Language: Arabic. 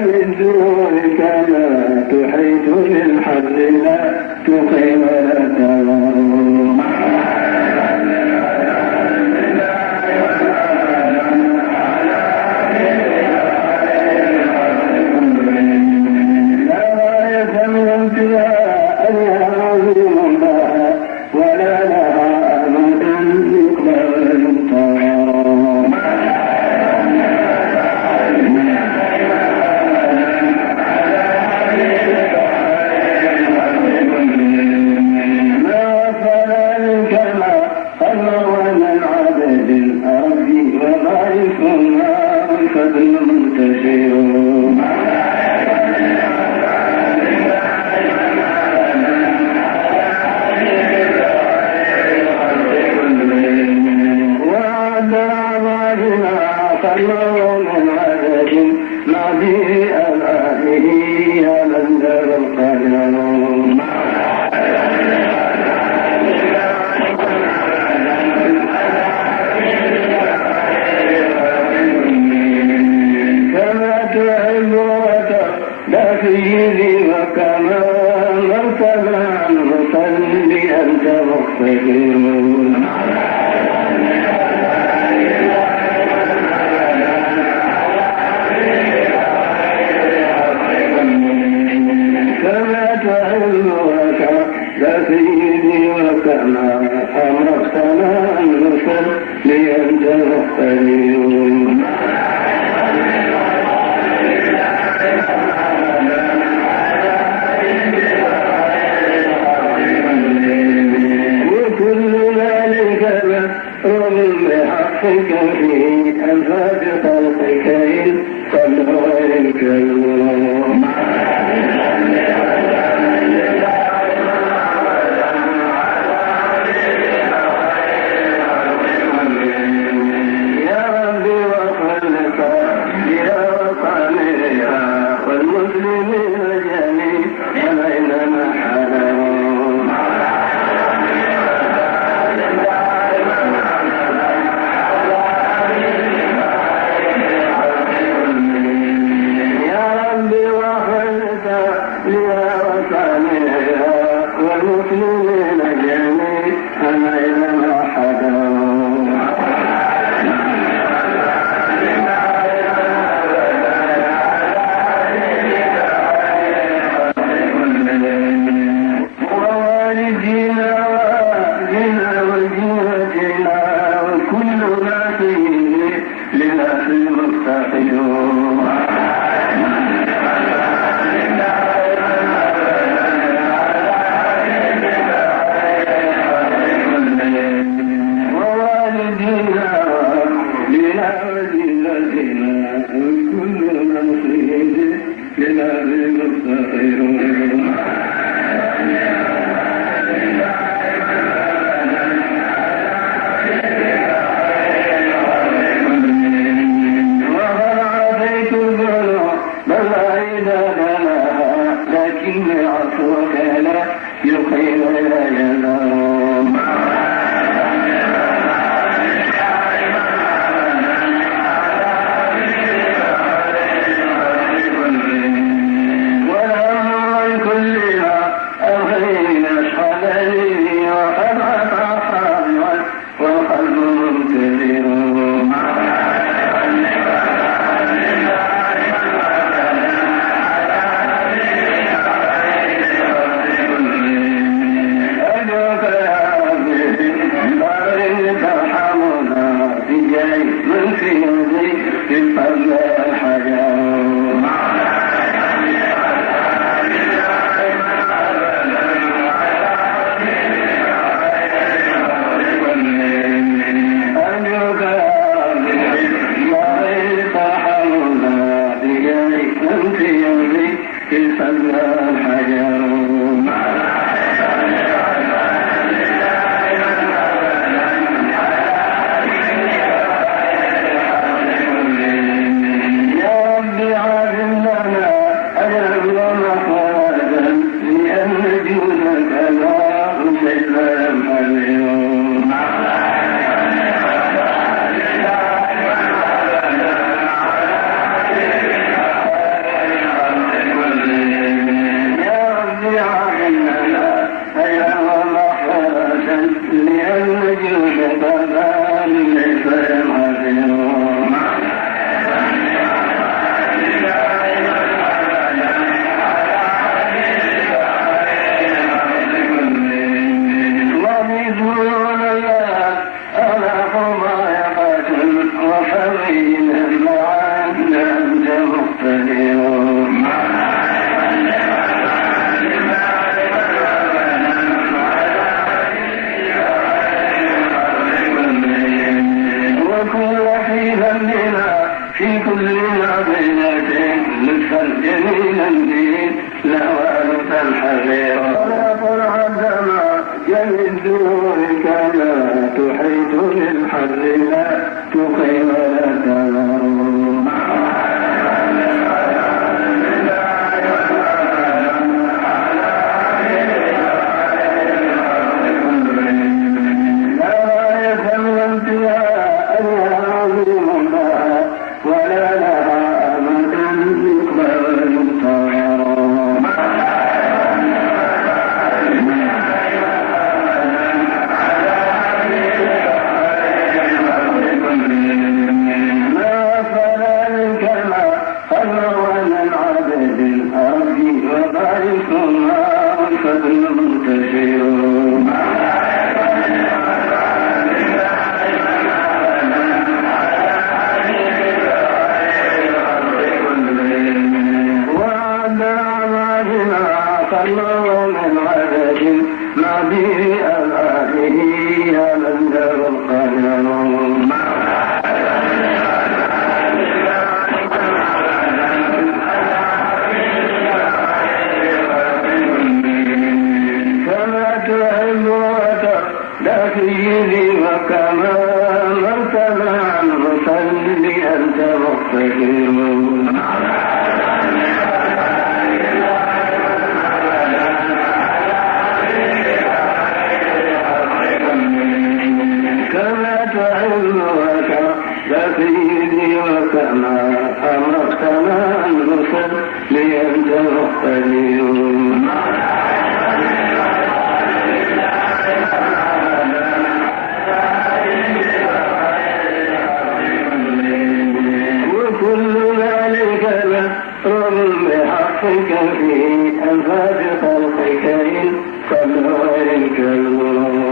من دونك ما تحيط بالحق لا تقيم ولا تمام. لا غاية من امتلاء العظيم لها ولا لها أمد يقبل انتظارا. ما فلا الكما الله من عبد الأرض وضعيف ما الفضل منتشر. وعد أعمالنا فالله من عدد ما به أبعاده يا من دار القدر. كما تحب وترضى سيدي وكما مرتبى المصلي أنت مقتدر. كما تحب وترضى سيدي وكما أمرتنا المصلي أنت مقتدر. وكل ذلك مفروض بحقك في أنفاس خلقك إن صلوا الكريم. يا ربي وخلق يا وطنها والمسلمين جميعا بينما حلوا. يا ربي وخلق يا وطنها والمسلمين جميعا بينما حلوا. ووالدينا وأهلنا وجيرتنا وكل ما فيه لله المفتقر. ووالدينا وأهلنا وجيرتنا وكل من فيه لله المفتقر. وقد عصيت الذنوب بل عيدا لها لكن عفوك لا يقيم ولا ينام. ولهم كلها الخير أشهدني وقد عطى حظا والقلب ممتلئ. أدعوك يا ربي ببر ترحمنا بجاه من في يدي بالفضل الحجر. أرجوك يا ربي ببر ترحمنا بجاه من في يدي بالفضل الحجر. يا ربي عافٍ لنا أجرا ومخرجا لأن جودك لا أجل ينحدر. جميلا به لوالف الحرير ولا طلع الدماء جميل دونك لا تحيط بالحر لا تقيم ولا تذر بحقك في أنفاس خلقك إن صلوا عليك الغرور